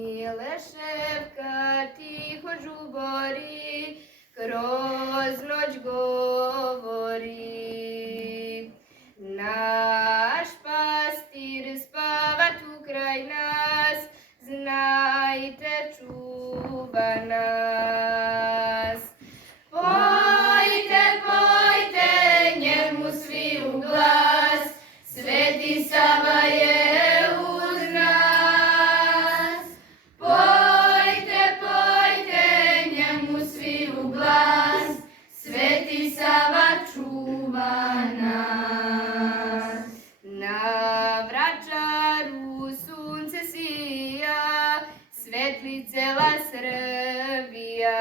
Mileševka tiho žubori, kroz noć govori. Naš pastir spava tu kraj nas, znajte, čuva nas. Pojte, pojte, njemu svi u glas, Sveti Sava je uz nas. Pojte, pojte, njemu svi u glas, Sveti Sava čuva nas. Na Vračaru sunce sija, svetli cela Srbija.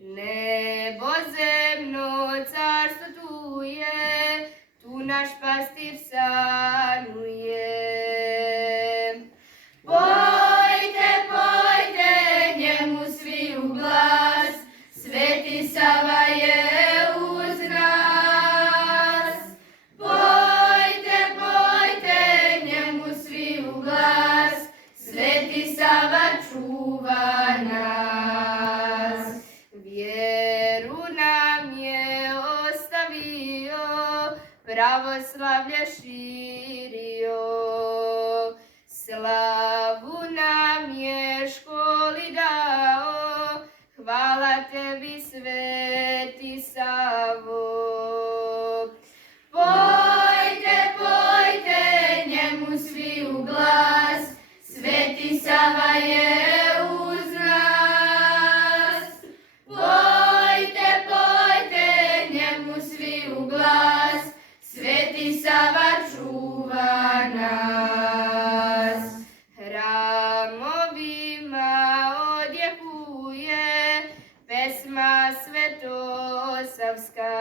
Nebo zemno carstvo tu je, tu naš pastir stanuje. Pojte, pojte, njemu svi u glas, Sveti Sava je uz nas. Pojte, pojte, njemu svi u glas, Sveti Sava čuva nas. Vjeru nam je ostavio, pravoslavlje širio. Slavu nam je školi dao, hvala tebi, Sveti Savo. Pojte, pojte, njemu svi u glas, Sveti Sava je uz nas. Pojte, pojte, njemu svi u glas, Sveti Sava čuva nas. Hramovima odjekuje pesma svetosavska,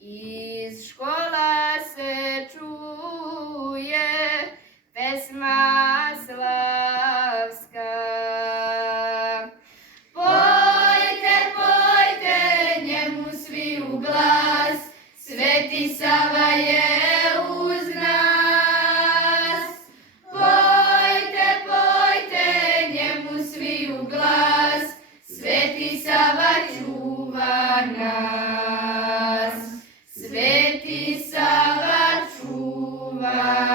iz škola se čuje pesma slavska. Pojte, pojte, njemu svi u glas, Sveti Sava je uz nas. Pojte, pojte, njemu svi u glas, Sveti Sava čuva nas. Sveti Sava čuva